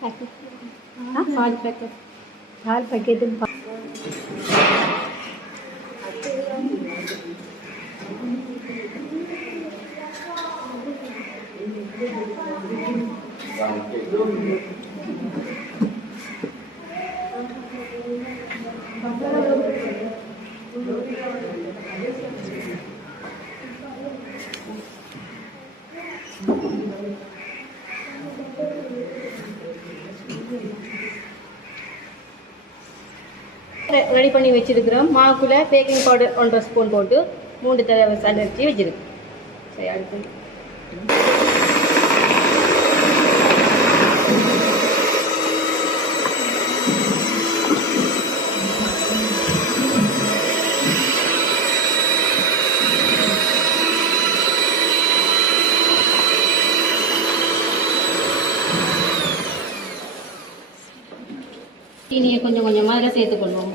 Ha, hal paket. Hal paketin Thank you. Ready பண்ணி வச்சிருக்கிறோம். மாவுக்குள்ள பேக்கிங் பவுடர் ஒன்றரை ஸ்பூன் போட்டு மூன்று தடவை சண்டரிச்சு வச்சிருக்கோம். சரி அடுத்து. சீனியை கொஞ்சம் கொஞ்சமாக அதில் சேர்த்துக்கொள்வோம்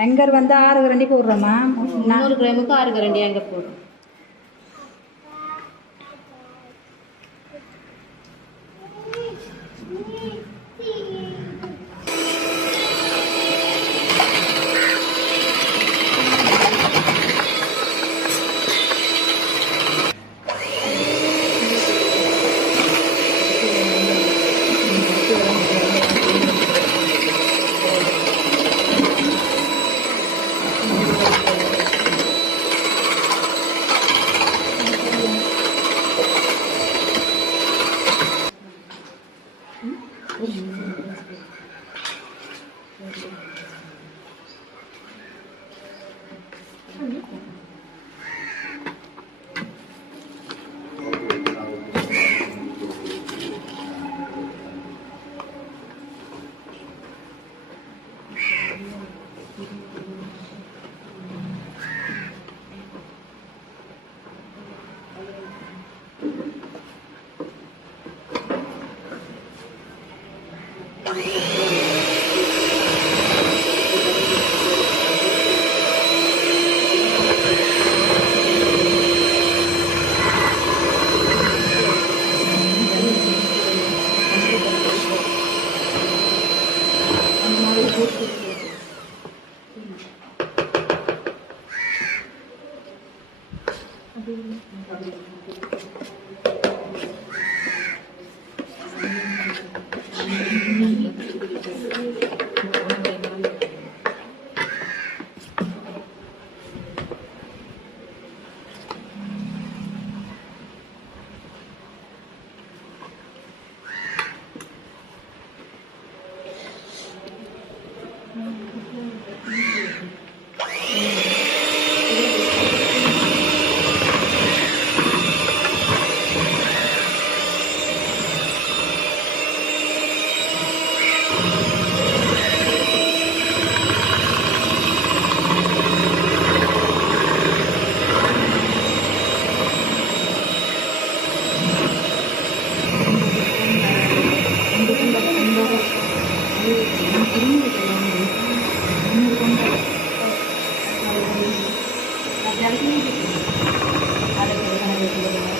அங்கர் வந்து ஆறு கரண்டி போடுறோமா முந்நூறு கிராமுக்கு ஆறு கரண்டி அங்கே 何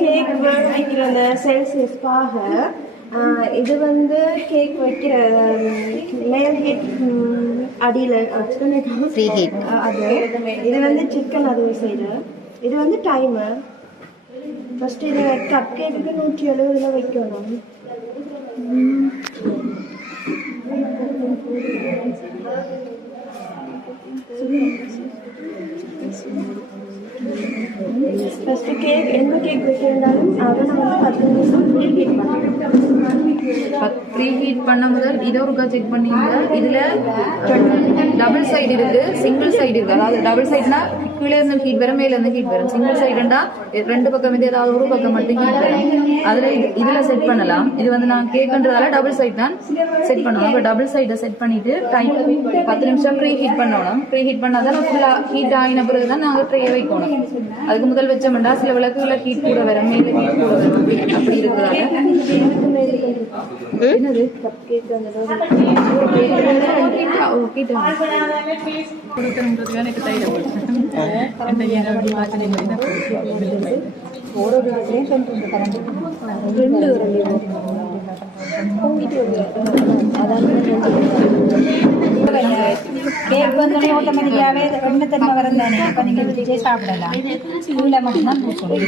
கேக் வைக்கிற அந்த செல்சியஸ்க்காக இது வந்து கேக் வைக்கிற மேல் ஹீட் அடியில். அது இது வந்து சிக்கன் அது சைடு இது வந்து டைமு ஃபர்ஸ்ட் இது கப் கேக்குக்கு நூற்றி எழுபதுல வைக்கணும். ஃபர்ஸ்ட் கேக் ఫస్ట్ కేక్ ఎందుకు కేక్ పెట్టిండాలి ఆగస్టు పద్దెనిమిది కేక్ ఇవ్వాలి ப்ரீ ஹீட் பண்ண முதல் இதை ஒருக்கா செக் பண்ணீங்க. இதில் டபுள் சைடு இருக்கு சிங்கிள் சைடு இருக்கு. அதாவது டபுள் சைடுனா கீழே இருந்து ஹீட் வரும் மேல இருந்து ஹீட் வரும். சிங்கிள் சைடுண்டா ரெண்டு பக்கம் இது ஏதாவது ஒரு பக்கம் மட்டும் ஹீட் வரும். அதுல இது இதுல செட் பண்ணலாம். இது வந்து நான் கேக்குன்றதால டபுள் சைடு தான் செட் பண்ணுவோம் இப்போ டபுள் சைடை செட் பண்ணிட்டு டைம் பத்து நிமிஷம் ப்ரீ ஹீட் பண்ணணும். ப்ரீ ஹீட் பண்ணாதான் ஃபுல்லா ஹீட் ஆகின பிறகு தான் நாங்கள் ட்ரே வைக்கணும். அதுக்கு முதல் வச்சோம்னா சில விளக்குகளை ஹீட் கூட வரும் மேல ஹீட் கூட வரும். அப்படி அப்படி இருக்கிறதால. கேக் அந்த ரெண்டு பொங்கிட்டு கேக் வந்து ஆட்டோமேட்டிக்காகவே எண்ணெய் தன்மை வரும் தானே அப்போ நீங்கள் வச்சே சாப்பிடலாம் மட்டும்தான் பூசணும்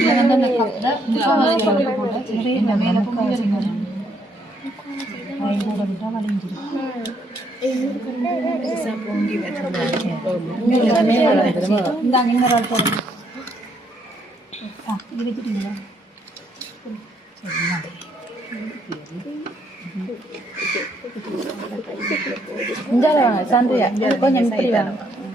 இந்த மேலே இந்தாங்க இன்னொரு ஆள் போடுங்க ஆ இது வச்சுட்டீங்களா இந்த சந்தியா கொஞ்சம் இப்படி வேணும்